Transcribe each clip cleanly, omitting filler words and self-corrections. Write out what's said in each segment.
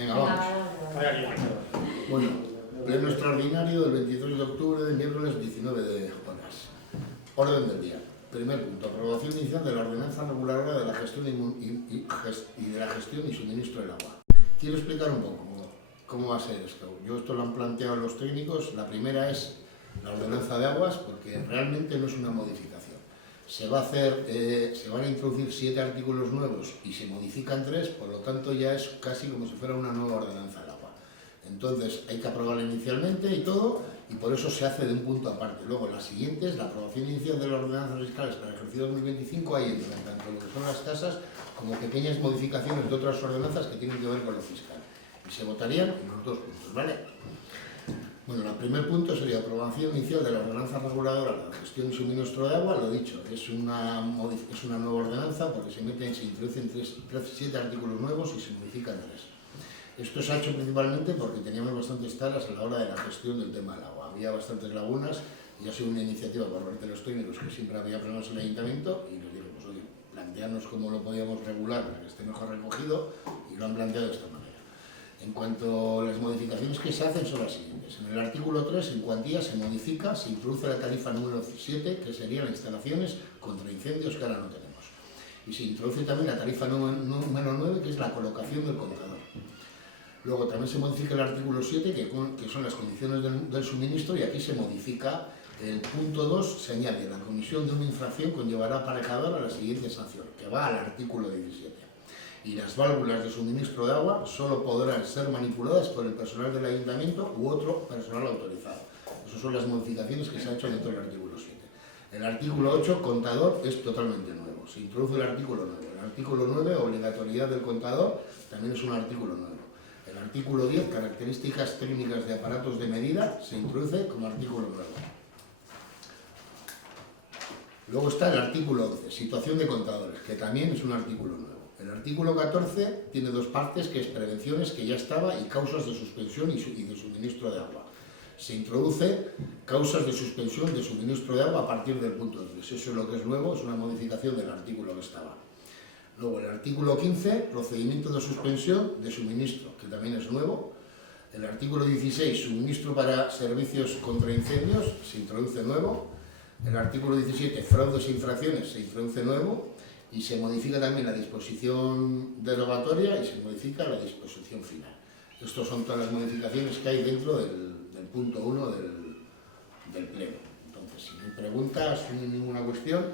Venga, vamos. Bueno, pleno extraordinario del 23 de octubre del miércoles 19 de horas. Orden del día. Primer punto, aprobación inicial de la ordenanza reguladora de la gestión y suministro del agua. Quiero explicar un poco cómo va a ser esto. Esto lo han planteado los técnicos. La primera es la ordenanza de aguas, porque realmente no es una modificación. Se van a introducir 7 artículos nuevos y se modifican 3, por lo tanto ya es casi como si fuera una nueva ordenanza del agua. Entonces hay que aprobarla inicialmente y todo, y por eso se hace de un punto aparte. Luego la siguiente es la aprobación inicial de las ordenanzas fiscales para el ejercicio 2025, ahí entran tanto lo que son las tasas como pequeñas modificaciones de otras ordenanzas que tienen que ver con lo fiscal. Y se votarían en los 2 puntos, ¿vale? Bueno, el primer punto sería aprobación inicial de la ordenanza reguladora de la gestión y suministro de agua. Lo dicho, es una nueva ordenanza porque se introducen 7 artículos nuevos y se modifican 3. Esto se ha hecho principalmente porque teníamos bastantes taras a la hora de la gestión del tema del agua. Había bastantes lagunas y ha sido una iniciativa por parte de los técnicos que siempre había problemas en el ayuntamiento y nos dijeron, pues oye, plantearnos cómo lo podíamos regular para que esté mejor recogido, y lo han planteado de esta manera. En cuanto a las modificaciones que se hacen son las siguientes. En el artículo 3, en cuantía, se modifica, se introduce la tarifa número 7, que serían las instalaciones contra incendios, que ahora no tenemos. Y se introduce también la tarifa número 9, que es la colocación del contador. Luego también se modifica el artículo 7, que son las condiciones del suministro, y aquí se modifica el punto 2, se añade la comisión de una infracción conllevará aparejadora a la siguiente sanción, que va al artículo 17. Y las válvulas de suministro de agua solo podrán ser manipuladas por el personal del ayuntamiento u otro personal autorizado. Esas son las modificaciones que se han hecho dentro del artículo 7. El artículo 8, contador, es totalmente nuevo. Se introduce el artículo 9. El artículo 9, obligatoriedad del contador, también es un artículo nuevo. El artículo 10, características técnicas de aparatos de medida, se introduce como artículo nuevo. Luego está el artículo 11, situación de contadores, que también es un artículo nuevo. El artículo 14 tiene 2 partes, que es prevenciones, que ya estaba, y causas de suspensión y de suministro de agua. Se introduce causas de suspensión de suministro de agua a partir del punto 3. Eso es lo que es nuevo, es una modificación del artículo que estaba. Luego el artículo 15, procedimiento de suspensión de suministro, que también es nuevo. El artículo 16, suministro para servicios contra incendios, se introduce nuevo. El artículo 17, fraudes e infracciones, se introduce nuevo. Y se modifica también la disposición derogatoria y se modifica la disposición final. Estas son todas las modificaciones que hay dentro del punto 1 del pleno. Entonces, si no hay preguntas ni ninguna cuestión,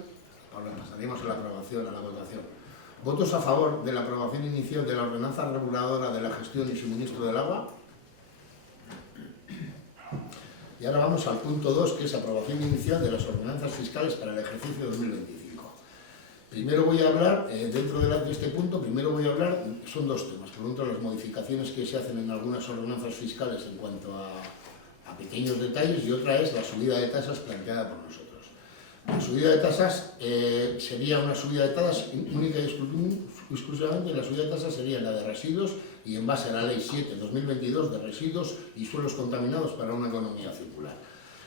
ahora pasaremos a la aprobación, a la votación. ¿Votos a favor de la aprobación inicial de la ordenanza reguladora de la gestión y suministro del agua? Y ahora vamos al punto 2, que es aprobación inicial de las ordenanzas fiscales para el ejercicio 2025. Primero voy a hablar, dentro de este punto, son 2 temas. Por un lado, las modificaciones que se hacen en algunas ordenanzas fiscales en cuanto a pequeños detalles, y otra es la subida de tasas planteada por nosotros. La subida de tasas sería una subida de tasas única y exclusivamente, la subida de tasas sería la de residuos y en base a la Ley 7/2022 de residuos y suelos contaminados para una economía circular,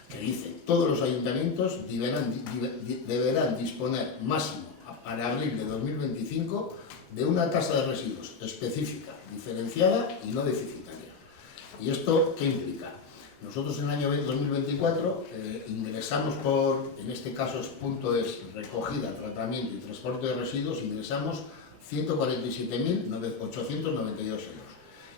que dice todos los ayuntamientos deberán disponer máximo para abril de 2025 de una tasa de residuos específica, diferenciada y no deficitaria. ¿Y esto qué implica? Nosotros en el año 2024 ingresamos en este caso punto es recogida, tratamiento y transporte de residuos, ingresamos 147.892 euros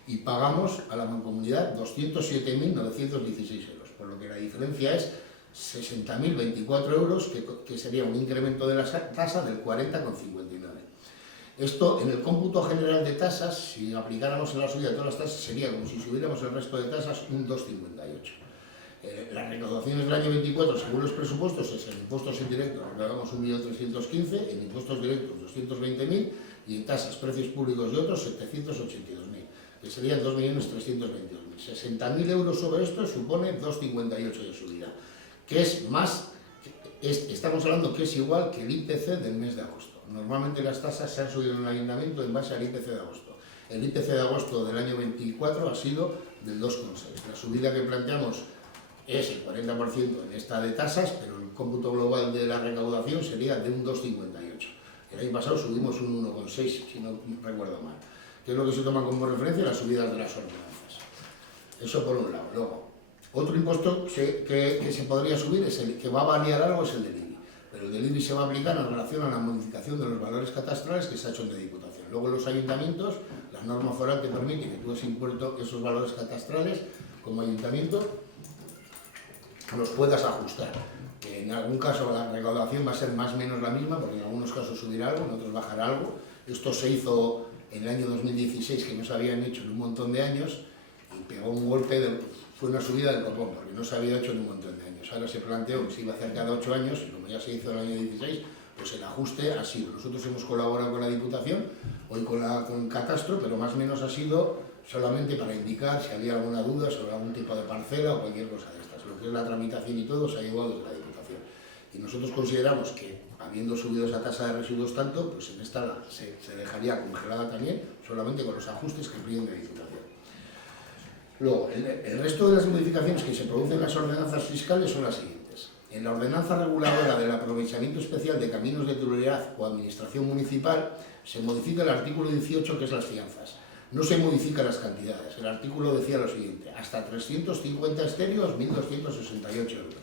y pagamos a la mancomunidad 207.916 euros, por lo que la diferencia es 60.024 euros, que sería un incremento de la tasa del 40,59. Esto, en el cómputo general de tasas, si aplicáramos en la subida de todas las tasas, sería como si subiéramos el resto de tasas un 2,58. Las recaudaciones del año 24, según los presupuestos, es en impuestos indirectos recaudamos 1.315.000, en impuestos directos 220.000 y en tasas, precios públicos y otros 782.000, que serían 2.322.000. 60.000 euros sobre esto supone 2,58 de subida, que es más, estamos hablando que es igual que el IPC del mes de agosto. Normalmente las tasas se han subido en el ayuntamiento en base al IPC de agosto. El IPC de agosto del año 24 ha sido del 2,6. La subida que planteamos es el 40% en esta de tasas, pero el cómputo global de la recaudación sería de un 2,58. El año pasado subimos un 1,6, si no recuerdo mal. que es lo que se toma como referencia, las subidas de las ordenanzas. Eso por un lado. Luego, otro impuesto que se podría subir, es el que va a variar algo, es el del IBI. Pero el del IBI se va a aplicar en relación a la modificación de los valores catastrales que se ha hecho en la Diputación. Luego en los ayuntamientos, la norma foral te permite que tú esos valores catastrales, como ayuntamiento, los puedas ajustar. Que en algún caso la recaudación va a ser más o menos la misma, porque en algunos casos subirá algo, en otros bajará algo. Esto se hizo en el año 2016, que no se habían hecho en un montón de años, y pegó un golpe, fue una subida del copón, porque no se había hecho en un montón de años. Ahora se planteó que se iba a hacer cada 8 años, y como ya se hizo en el año 16, pues el ajuste ha sido. Nosotros hemos colaborado con la Diputación, hoy con Catastro, pero más o menos ha sido solamente para indicar si había alguna duda sobre algún tipo de parcela o cualquier cosa de estas. Lo que es la tramitación y todo se ha llevado desde la Diputación. Y nosotros consideramos que, habiendo subido esa tasa de residuos tanto, pues en esta se dejaría congelada también, solamente con los ajustes que piden de Diputación. Luego, el resto de las modificaciones que se producen en las ordenanzas fiscales son las siguientes. En la ordenanza reguladora del aprovechamiento especial de caminos de titularidad o administración municipal se modifica el artículo 18, que es las fianzas. No se modifican las cantidades. El artículo decía lo siguiente: hasta 350 estéreos, 1.268 euros.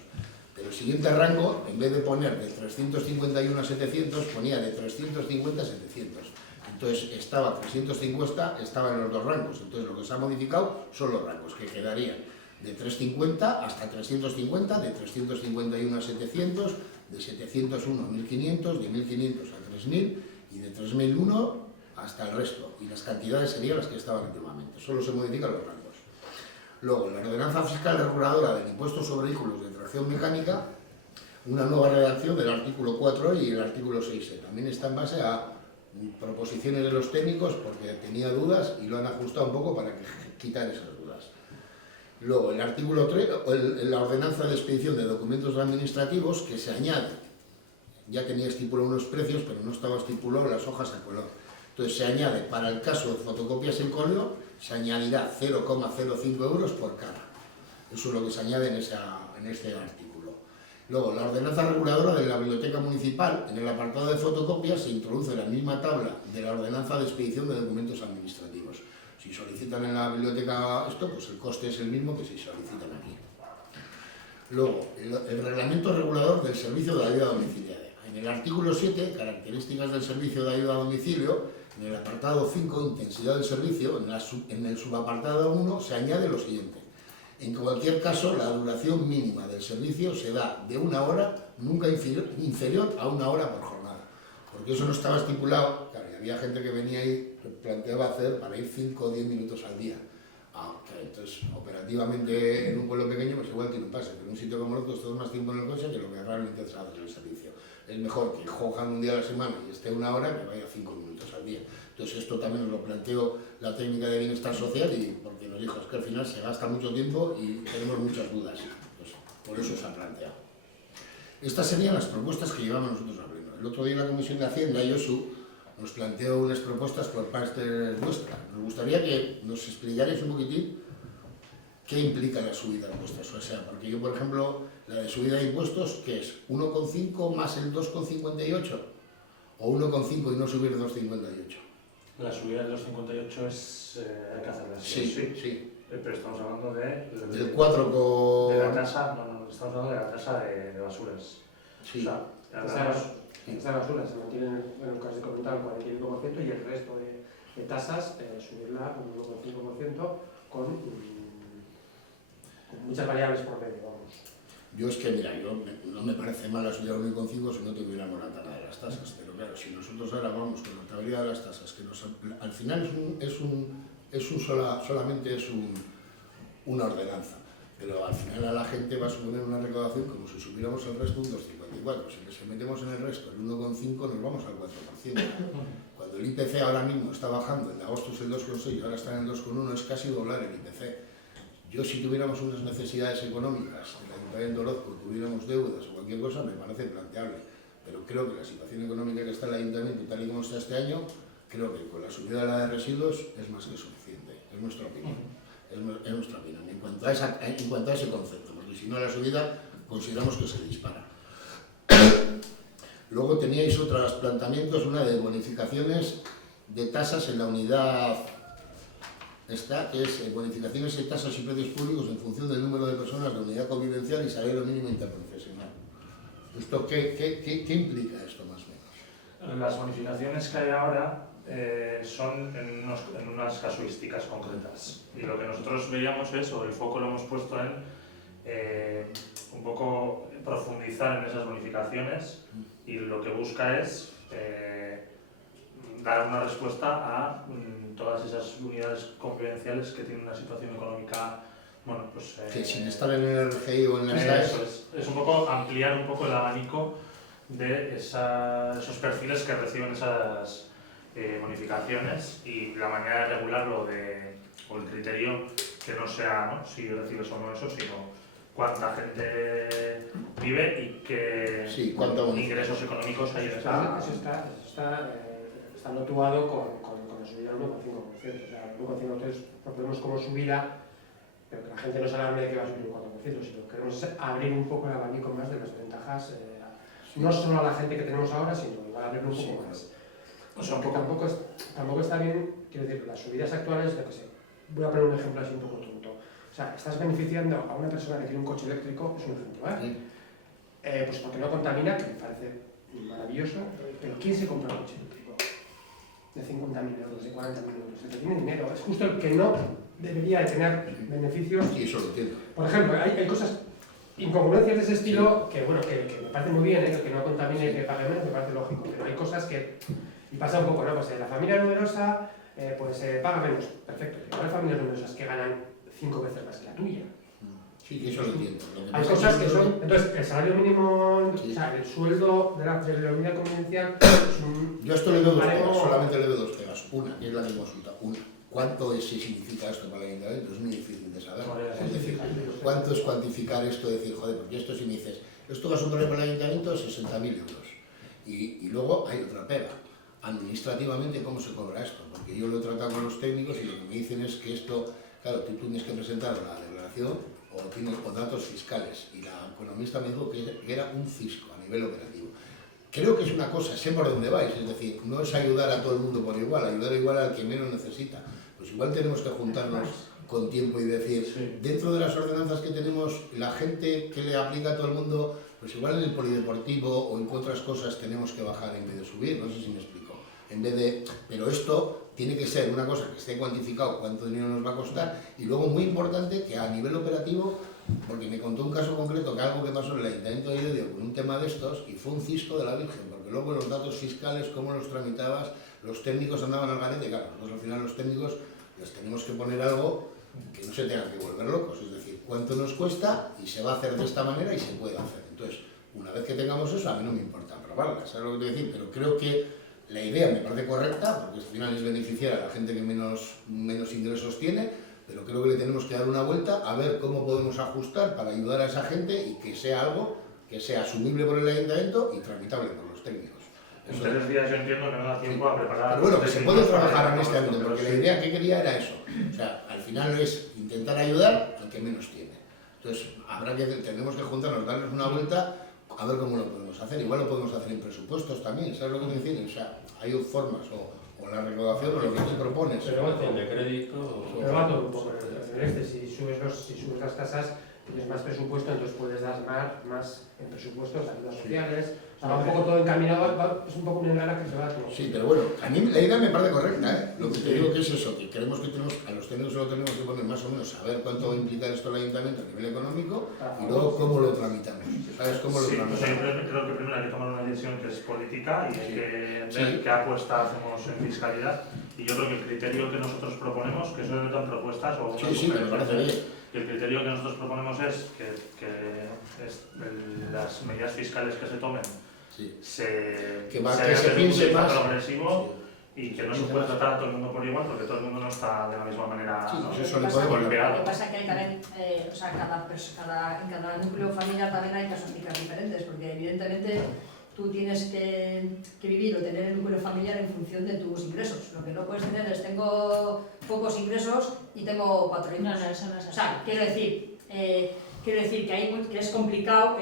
Pero el siguiente rango, en vez de poner de 351 a 700, ponía de 350 a 700. Entonces, 350 estaba en los dos rangos. Entonces, lo que se ha modificado son los rangos, que quedarían de 350 hasta 350, de 351 a 700, de 701 a 1500, de 1500 a 3000 y de 3001 hasta el resto. Y las cantidades serían las que estaban antiguamente. Solo se modifican los rangos. Luego, la ordenanza fiscal reguladora del impuesto sobre vehículos de tracción mecánica, una nueva redacción del artículo 4 y el artículo 6. También está en base a proposiciones de los técnicos, porque tenía dudas y lo han ajustado un poco para quitar esas dudas. Luego, el artículo 3, la ordenanza de expedición de documentos administrativos, que se añade, ya tenía estipulado unos precios, pero no estaba estipulado las hojas a color. Entonces se añade, para el caso de fotocopias en color, se añadirá 0,05 euros por cara. Eso es lo que se añade en este artículo. Luego, la ordenanza reguladora de la biblioteca municipal, en el apartado de fotocopias, se introduce la misma tabla de la ordenanza de expedición de documentos administrativos. Si solicitan en la biblioteca esto, pues el coste es el mismo que si solicitan aquí. Luego, el reglamento regulador del servicio de ayuda domiciliaria. En el artículo 7, características del servicio de ayuda a domicilio, en el apartado 5, intensidad del servicio, en el subapartado 1, se añade lo siguiente. En cualquier caso, la duración mínima del servicio se da de 1 hora, nunca inferior a 1 hora por jornada. Porque eso no estaba estipulado. Claro, y había gente que venía ahí, que planteaba hacer para ir 5 o 10 minutos al día. Claro, entonces, operativamente, en un pueblo pequeño, pues igual tiene un pase, pero en un sitio como el otro, estás más tiempo en el coche que lo que realmente es hacer el servicio. Es mejor que cojan un día a la semana y esté 1 hora que vaya 5 minutos al día. Entonces esto también nos lo planteó la técnica de bienestar social, y porque nos dijo, es que al final se gasta mucho tiempo y tenemos muchas dudas. Pues por eso se ha planteado. Estas serían las propuestas que llevamos nosotros a pleno. El otro día en la Comisión de Hacienda, Josu nos planteó unas propuestas por parte nuestra. Nos gustaría que nos explicarais un poquitín qué implica la subida de impuestos. O sea, porque yo, por ejemplo, la de subida de impuestos, ¿qué es? ¿1,5 más el 2,58? ¿O 1,5 y no subir 2,58? La subida del 2,58 es... hay que hacerla. Sí. Pero estamos hablando del 4 con... de la tasa, no, estamos hablando de la tasa de basuras. Sí. O sea, esta basura se mantiene en el caso de comentar el 45% y el resto de tasas subirla un 1,5% con muchas variables por medio, vamos. Yo es que, mira, no me parece mal la subida del 1,5 si no tuviéramos la tabla de las tasas, pero claro, si nosotros ahora vamos con la tabla de las tasas, que al final solamente es una ordenanza, pero al final a la gente va a suponer una recaudación como si subiéramos el resto un 2,54. Si metemos en el resto el 1,5 nos vamos al 4%. Cuando el IPC ahora mismo está bajando, en agosto es el 2,6 y ahora está en el 2,1, es casi doblar el IPC. Yo, si tuviéramos unas necesidades económicas, en el Ayuntamiento de Orozco, tuviéramos deudas o cualquier cosa, me parece planteable. Pero creo que la situación económica que está en el Ayuntamiento, tal y como está este año, creo que con la subida de la de residuos es más que suficiente. Es nuestra opinión. Es nuestra opinión en cuanto a ese concepto, porque si no la subida consideramos que se dispara. Luego teníais otros planteamientos, una de bonificaciones de tasas en la unidad esta, que es bonificaciones de tasas y precios públicos en función del número de personas de unidad convivencial y salario mínimo interprofesional. ¿Esto qué implica esto más o menos? Las bonificaciones que hay ahora son en unas casuísticas concretas. Y lo que nosotros veíamos es, o el foco lo hemos puesto en un poco profundizar en esas bonificaciones, y lo que busca es dar una respuesta a todas esas unidades convivenciales que tienen una situación económica, bueno, pues... que sin estar en el RGI o en la SAES... Es un poco ampliar un poco el abanico de esos perfiles que reciben esas bonificaciones, y la manera de regularlo o el criterio que no sea, ¿no?, si recibes o no eso, sino cuánta gente vive y qué ingresos económicos hay en esa... Eso está notuado con la subida del 1,5%. O sea, el 1,5% nosotros proponemos como subida, pero que la gente no se alarme de que va a subir un 4%, sino que queremos abrir un poco el abanico más de las ventajas, no solo a la gente que tenemos ahora, sino igual abrirlo un poco más. O sea, que tampoco está bien, quiero decir, las subidas actuales, yo que sé, voy a poner un ejemplo así un poco tonto. O sea, estás beneficiando a una persona que tiene un coche eléctrico, es un ejemplo, pues porque no contamina, que me parece maravilloso, pero ¿quién se compra un coche eléctrico de 50.000 euros, de 40.000 euros? El que tiene dinero, es justo el que no debería de tener beneficios. Sí, eso lo entiendo. Por ejemplo, hay cosas, incongruencias de ese estilo, que bueno, que me parece muy bien, que no contamine y que pague menos, me parece lógico, pero hay cosas que, y pasa un poco, ¿no? Pues la familia numerosa, paga menos, perfecto, pero hay familias numerosas que ganan 5 veces más que la tuya. Sí, que eso lo entiendo. Hay cosas que son, entonces, el salario mínimo, sí, o sea, el sueldo de la unidad convivencial es un... Yo esto le veo dos pegas, solamente le veo dos pegas. Una, que es la que consulta. Una, ¿cuánto significa esto para el ayuntamiento? Es muy difícil de saber. Es decir, ¿cuánto es cuantificar esto? Decir, joder, porque esto si me dices, esto va a suponer para el ayuntamiento 60.000 euros. Y luego hay otra pega. Administrativamente, ¿cómo se cobra esto? Porque yo lo he tratado con los técnicos y lo que me dicen es que esto, claro, tú tienes que presentar la declaración o tienes datos fiscales, y la economista me dijo que era un fisco a nivel operativo. Creo que es una cosa, sé por dónde vais, es decir, no es ayudar a todo el mundo por igual, ayudar igual al que menos necesita. Pues igual tenemos que juntarnos con tiempo y decir, sí, dentro de las ordenanzas que tenemos, la gente que le aplica a todo el mundo, pues igual en el polideportivo o en otras cosas tenemos que bajar en vez de subir, no sé si me explico. En vez de, pero esto tiene que ser una cosa que esté cuantificado cuánto dinero nos va a costar, y luego muy importante que a nivel operativo, porque me contó un caso concreto que algo que pasó en el Ayuntamiento de Llodio con un tema de estos, y fue un cisco de la Virgen, porque luego los datos fiscales, cómo los tramitabas, los técnicos andaban al garete, claro, nosotros al final los técnicos les tenemos que poner algo que no se tengan que volver locos, es decir, cuánto nos cuesta y se va a hacer de esta manera y se puede hacer. Entonces, una vez que tengamos eso, a mí no me importa aprobarla, ¿sabes lo que te voy a decir? Pero creo que la idea me parece correcta, porque al final es beneficiar a la gente que menos ingresos tiene, pero creo que le tenemos que dar una vuelta a ver cómo podemos ajustar para ayudar a esa gente y que sea algo que sea asumible por el ayuntamiento y tramitable por los técnicos. En 3 días yo entiendo que no da tiempo a preparar... Pero bueno, que se puede trabajar en este ámbito, porque la idea que quería era eso. O sea, al final es intentar ayudar al que menos tiene. Entonces, tenemos que juntarnos, darles una vuelta a ver cómo lo podemos hacer. Igual lo podemos hacer en presupuestos también, ¿sabes lo que me dicen? O sea, hay formas, o la recaudación o lo que tú propones. Pero de crédito... Pero va todo un poco en este. Si subes las tasas, tienes más presupuesto, entonces puedes dar más en presupuestos, ayudas sociales. O sea, va un poco todo encaminado, es un poco una engrana que se va a todo. Sí, pero bueno, a mí la idea me parece correcta, ¿eh? Lo que te digo que es eso, que creemos que tenemos, a los técnicos solo tenemos que poner más o menos saber cuánto va a implicar esto al ayuntamiento a nivel económico y luego cómo lo tramitamos. ¿Sabes cómo lo tramitamos? Pues yo creo que primero hay que tomar una decisión que es política y hay que ver qué apuesta hacemos en fiscalidad. Y yo creo que el criterio que nosotros proponemos, que eso no tan propuestas o sí, me parece bien. Y el criterio que nosotros proponemos es que las medidas fiscales que se tomen se piense más progresivo, y que no se puede tratar a todo el mundo por igual, porque todo el mundo no está de la misma manera golpeado. Lo que pasa es que hay también, o sea, en cada núcleo familiar también hay casuísticas diferentes, porque evidentemente tú tienes que vivir o tener el núcleo familiar en función de tus ingresos. Lo que no puedes tener es tengo pocos ingresos y tengo 4 hijos. No, eso no es así. O sea, quiero decir que es complicado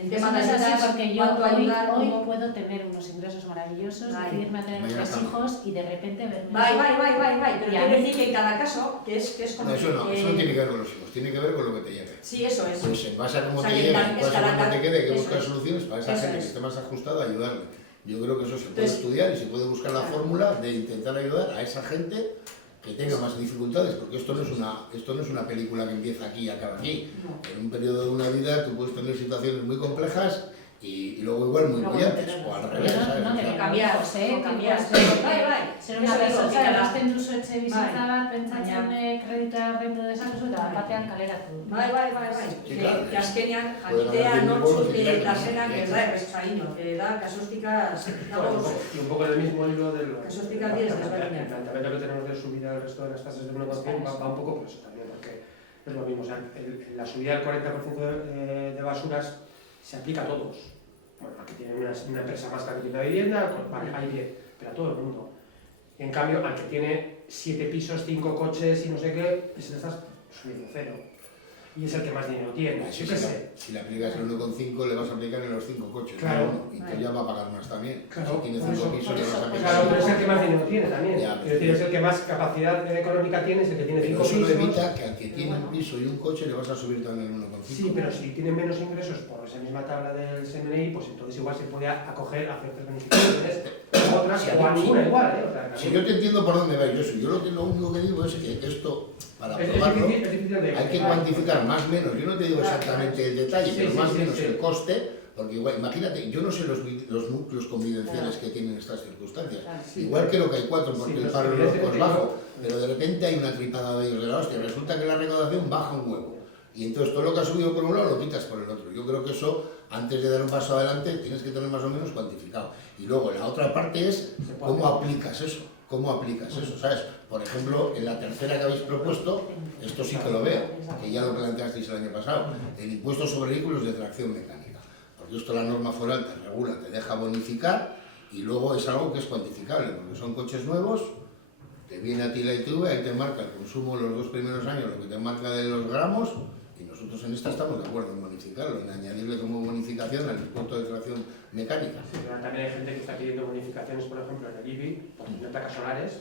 En tema de Eso me análisis, sale porque yo cuánto ayudar, hoy cómo- puedo tener unos ingresos maravillosos, Vale. decidirme a tener Mañana 3 también. hijos y de repente verme... Pero Y quiero a mí- decir que en cada caso, que es como No, eso no, que- eso no tiene que ver con los hijos, tiene que ver con lo que te llegue. Sí, eso es. Pues en base a cómo O sea, te que llegue, tal- en es base a cada cómo te quede, hay que eso buscar es. soluciones para esa Eso gente es. que esté más ajustada, ayudarle. Yo creo que eso se puede Entonces, estudiar y se puede buscar la claro. fórmula de intentar ayudar a esa gente que tenga más dificultades, porque esto no es una película que empieza aquí y acaba aquí. No. En un periodo de una vida tú puedes tener situaciones muy complejas y luego igual muy Luego brillantes, tenerlas. o al Pero revés, ¿sabes? no O sea, quería Cambiar, hijos, o cambiar. Ser Eso una digo, persona, que cada- hasten duzu etxe bizitza Bai. bat, pentsatzen kredita ordaindu dezakezu eta Bai. batean kaleratu. Bai. Sí, claro. Que azkenean, Pueden jakitea haber nortzuk bolos y tal, dasena, ¿no? que da errezaino, que da kasostika, Y un poco en el mismo hilo del Eso explica bien, es verdad. el planteamiento que tenemos de subida del resto de las tasas de 1,5 va un poco por eso también, porque es lo mismo, o sea, la subida del 40% de basuras se aplica a todos. Bueno, al que tiene una empresa más calificada de vivienda, vale, ahí bien, pero a todo el mundo. Y en cambio, al que tiene 7 pisos, 5 coches y no sé qué, ese le estás subiendo 0. Y es el que más dinero tiene, yo qué sé. si le aplicas el 1,5 le vas a aplicar en los 5 coches, Claro. ¿no? Y tú ya va a pagar más también. Claro, Si tiene por 5 eso, pisos le vas a aplicar. Claro, pero es el que más dinero tiene también. Ya, Es decir, es el que más capacidad económica tiene, es el que tiene Pero 5 eso no pisos. evita que al que tiene un piso y un coche le vas a subir también el 1,5. Sí, pero si tiene menos ingresos por esa misma tabla del SMI, pues entonces igual se puede acoger a ciertas bonificaciones, a otras Sí, o a sí. ninguna igual, ¿eh? O sea, Si yo te entiendo por dónde va yo, lo único que digo es que esto, para probarlo, es difícil de hay que cuantificar más o menos. Yo no te digo Claro, exactamente el detalle, Sí, pero sí, más o sí, menos sí. el coste, porque igual, imagínate, yo no sé los núcleos convivenciales Claro. que tienen estas circunstancias. Sí, Igual creo que hay 4 porque sí, el los paro loco es convivenciales bajo, que pero de repente hay una tripada de ellos de la hostia. Resulta que la recaudación baja un huevo. Y entonces todo lo que ha subido por un lado lo quitas por el otro. Yo creo que eso, antes de dar un paso adelante, tienes que tener más o menos cuantificado. Y luego la otra parte es cómo aplicas eso. ¿Cómo aplicas eso? ¿Sabes? Por ejemplo, en la tercera que habéis propuesto, esto sí que lo veo, que ya lo planteasteis el año pasado, el impuesto sobre vehículos de tracción mecánica. Porque esto la norma foral te regula, te deja bonificar y luego es algo que es cuantificable, porque son coches nuevos, te viene a ti la ITV, ahí te marca el consumo los 2 primeros años, lo que te marca de los gramos, y nosotros en esta estamos de acuerdo en bonificarlo, en añadirle como bonificación al impuesto de tracción mecánica. Sí, pero también hay gente que está pidiendo bonificaciones, por ejemplo, en el IBI, por tener placas solares,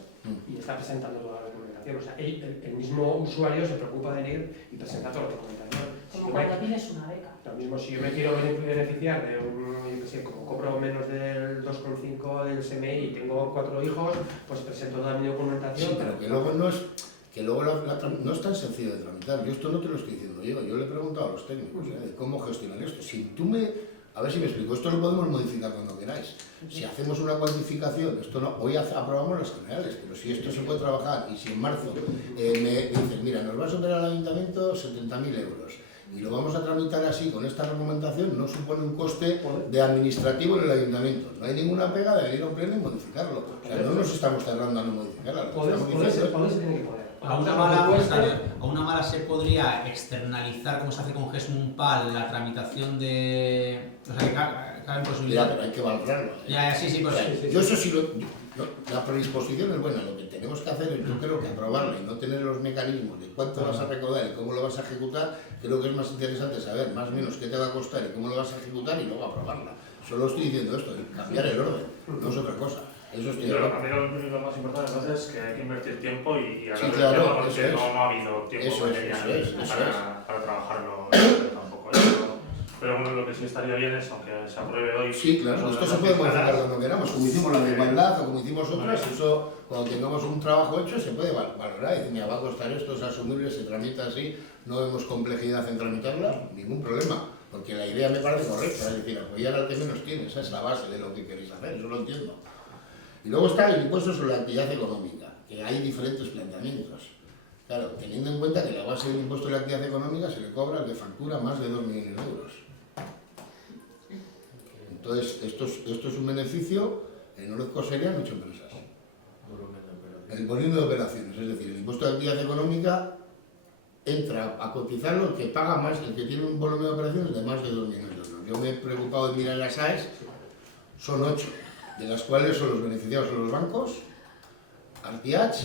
y está presentando toda la documentación. O sea, el mismo usuario se preocupa de ir y presenta toda la documentación. Si Como yo cuando pides una beca. Lo mismo, si yo me quiero beneficiar de yo qué sé, como cobro menos del 2,5 del SMI y tengo 4 hijos, pues presento toda mi documentación. Sí, pero que luego no es, no es tan sencillo de tramitar. Yo esto no te lo estoy diciendo yo le he preguntado a los técnicos de cómo gestionar esto. Si tú a ver si me explico, esto lo podemos modificar cuando queráis. Si hacemos una cuantificación, esto no, hoy aprobamos las generales, pero si esto se puede trabajar y si en marzo me dicen, mira, nos va a superar al ayuntamiento 70.000 euros y lo vamos a tramitar así, con esta argumentación, no supone un coste de administrativo en el ayuntamiento. No hay ninguna pega de venir a un pleno y modificarlo. O sea, no nos estamos cerrando a no modificarlo. Lo que Poder estamos diciendo es- se tiene que poder. A una mala se podría externalizar, como se hace con GESMUNPAL, la tramitación de... O sea, que caben Ya, posibilidades. pero hay que valorarlo. Ya, sí, pues... O sea, yo eso sí la predisposición es buena, lo que tenemos que hacer es, yo creo que aprobarla y no tener los mecanismos de cuánto vas a recaudar y cómo lo vas a ejecutar, creo que es más interesante saber más o menos qué te va a costar y cómo lo vas a ejecutar y luego aprobarla. Solo estoy diciendo esto, cambiar el orden, no es otra cosa. Eso estoy de Pero acuerdo. a mí lo más importante entonces es que hay que invertir tiempo y hablar Sí, del claro, tema porque eso es. no ha habido tiempo Eso es, material eso es. para trabajarlo tampoco. Pero bueno, lo que sí estaría bien es, aunque se apruebe hoy... Sí, claro, pues, esto se las puede fiscales, modificar cuando queramos, como hicimos la de igualdad o como hicimos otras, eso cuando tengamos un trabajo hecho se puede valorar y decir, mira, va a costar esto, es asumible, se tramita así, no vemos complejidad en tramitarla, ningún problema, porque la idea me parece correcta, es decir, apoyar al que menos tiene, esa es la base de lo que queréis hacer, eso lo entiendo. Y luego está el impuesto sobre la actividad económica, que hay diferentes planteamientos. Claro, teniendo en cuenta que la base del impuesto de la actividad económica se le cobra al que factura más de 2 millones de euros. Entonces, esto es un beneficio, en Orozco serían 8 empresas. El volumen de operaciones, es decir, el impuesto de actividad económica entra a cotizarlo el que paga más, el que tiene un volumen de operaciones de más de 2 millones de euros. Yo me he preocupado de mirar las AES, son 8, de las cuales son los beneficiados son los bancos, Artiach,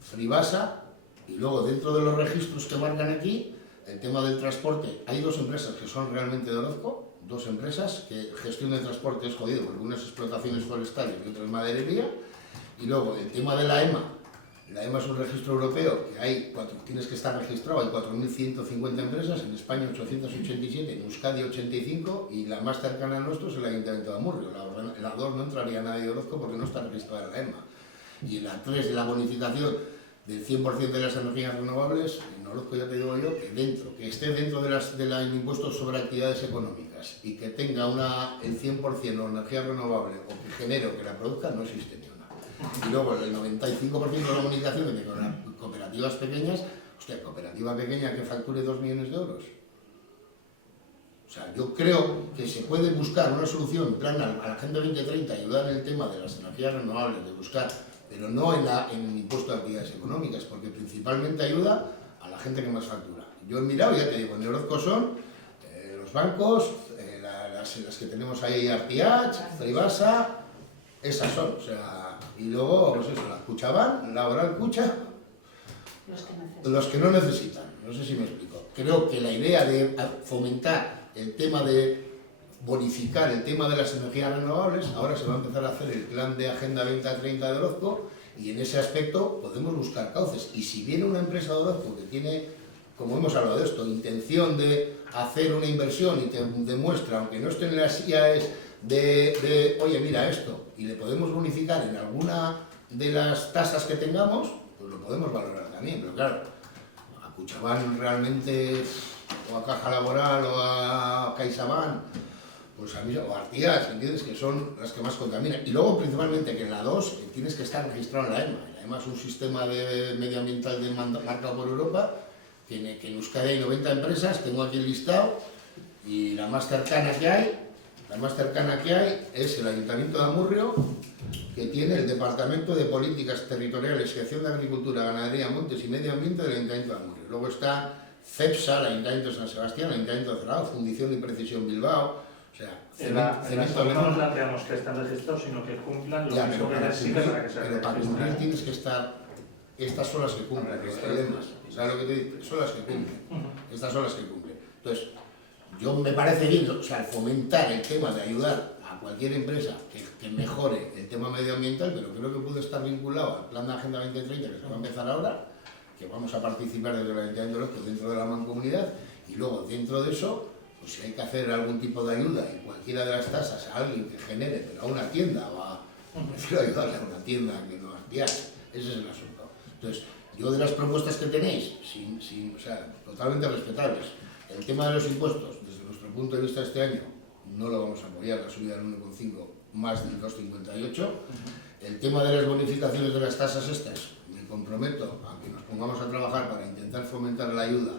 Fribasa, y luego dentro de los registros que marcan aquí, el tema del transporte, hay 2 empresas que son realmente de Orozco, 2 empresas, que gestión de transporte es jodido, porque unas explotaciones forestales y otras maderería, y luego el tema de la EMA. La EMA es un registro europeo que tienes que estar registrado, hay 4.150 empresas, en España 887, en Euskadi 85 y la más cercana a nuestro es el Ayuntamiento de Amurrio. La 2 no entraría nadie de Orozco porque no está registrada en la EMA. Y la 3 de la bonificación del 100% de las energías renovables, en Orozco ya te digo yo que esté dentro del impuesto sobre actividades económicas y que tenga el 100% de energía renovable o que genere o que la produzca, no existe ni una. Y luego el 95% de la bonificación de cooperativas pequeñas, hostia, cooperativa pequeña que facture 2 millones de euros. O sea, yo creo que se puede buscar una solución en plan a la Agenda 2030, ayudar en el tema de las energías renovables, de buscar, pero no en el impuesto de actividades económicas, porque principalmente ayuda a la gente que más factura. Yo he mirado, ya te digo, en Orozco son los bancos, las que tenemos ahí, Artiach, Fribasa, esas son, o sea, y luego, pues eso, la Kutxabank, la Oral Kutxa, los que no necesitan, no sé si me explico. Creo que la idea de fomentar el tema de bonificar el tema de las energías renovables, ahora se va a empezar a hacer el plan de Agenda 2030 de Orozco y en ese aspecto podemos buscar cauces. Y si viene una empresa de Orozco que tiene, como hemos hablado de esto, intención de hacer una inversión y te demuestra, aunque no esté en las IAES, oye, mira esto, y le podemos bonificar en alguna de las tasas que tengamos, pues lo podemos valorar también. Pero claro, a Kutxabank realmente, o a Caja Laboral, o a CaixaBank, pues a mí, o a Artigas, ¿entiendes? Que son las que más contaminan. Y luego, principalmente, que en la 2 tienes que estar registrado en la EMA. La EMA es un sistema medioambiental marcado por Europa, que en Euskadi hay 90 empresas, tengo aquí el listado, y la más cercana que hay es el Ayuntamiento de Amurrio, que tiene el Departamento de Políticas Territoriales y Acción de Agricultura, Ganadería, Montes y Medio Ambiente del Ayuntamiento de Amurrio. Luego está CEPSA, el Ayuntamiento de San Sebastián, el Ayuntamiento de Cerrado, Fundición de Precisión Bilbao, o sea, en la segunda no planteamos que estén registrados, sino que cumplan los mismos requisitos para que se registren. Pero para cumplir tienes que estar, estas son las que cumplen, los problemas, ¿sabes lo que te digo? Son las que cumplen, estas son las que cumplen. Entonces, yo me parece bien, o sea, fomentar el tema de ayudar a cualquier empresa que mejore el tema medioambiental, pero creo que puede estar vinculado al plan de Agenda 2030 que se va a empezar ahora, que vamos a participar desde el Ayuntamiento de Orozco dentro de la mancomunidad, y luego dentro de eso, pues si hay que hacer algún tipo de ayuda en cualquiera de las tasas a alguien que genere, pero a una tienda, prefiero ayudarle a una tienda que no a Artiach, ese es el asunto. Entonces, yo de las propuestas que tenéis, o sea, totalmente respetables, el tema de los impuestos, desde nuestro punto de vista este año, no lo vamos a apoyar, la subida del 1,5 más del 2,58. El tema de las bonificaciones de las tasas estas, me comprometo a que nos pongamos a trabajar para intentar fomentar la ayuda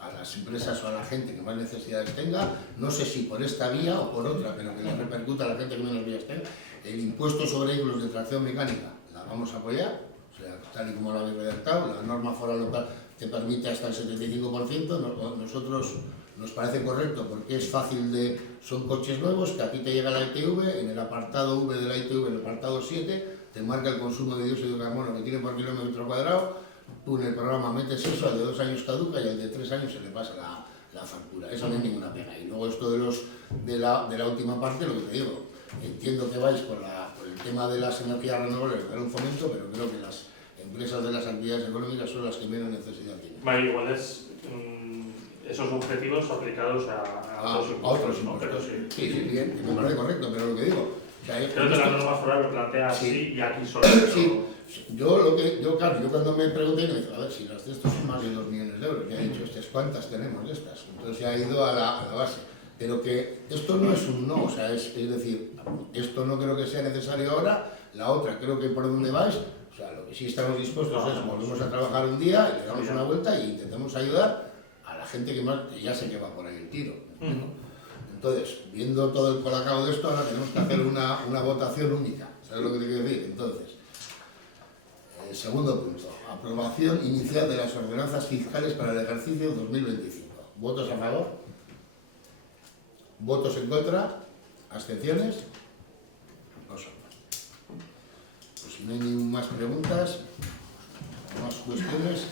a las empresas o a la gente que más necesidades tenga, no sé si por esta vía o por otra, pero que le repercuta a la gente que menos vías tenga. El impuesto sobre vehículos de tracción mecánica, la vamos a apoyar, o sea, tal y como lo habéis redactado, la norma foral local te permite hasta el 75%, nosotros nos parece correcto porque es fácil son coches nuevos, que a ti te llega la ITV, en el apartado V de la ITV, en el apartado 7, te marca el consumo de dióxido de carbono que tiene por kilómetro cuadrado, tú en el programa metes eso, al de 2 años caduca y al de 3 años se le pasa la factura, eso no hay ninguna pena. Y luego esto de la última parte, lo que te digo, entiendo que vais por el tema de las energías renovables, dar un fomento, pero creo que las empresas de las actividades económicas son las que menos necesidad tienen. Vale, igual es esos objetivos aplicados a otros impuestos, ¿no? Pero sí, bien, me parece correcto, pero lo que digo... O sea, creo que la norma foral lo plantea así y aquí solo. Sí, yo cuando me pregunté, me dije, a ver, si las de estos son más de 2 millones de euros, ya he dicho, ¿cuántas tenemos de estas? Entonces ya he ido a la base. Pero que esto no es un no, o sea, es decir, esto no creo que sea necesario ahora, la otra creo que por donde vais, o sea, lo que sí estamos dispuestos es volvemos a trabajar un día, le damos una vuelta y intentamos ayudar a la gente que ya sé que va por ahí el tiro. Entonces, viendo todo el colacao de esto, ahora tenemos que hacer una votación única, ¿sabes lo que te quiero decir? Entonces, el segundo punto, aprobación inicial de las ordenanzas fiscales para el ejercicio 2025. ¿Votos a favor? ¿Votos en contra? ¿Abstenciones? No son. Pues si no hay ni más preguntas, más cuestiones...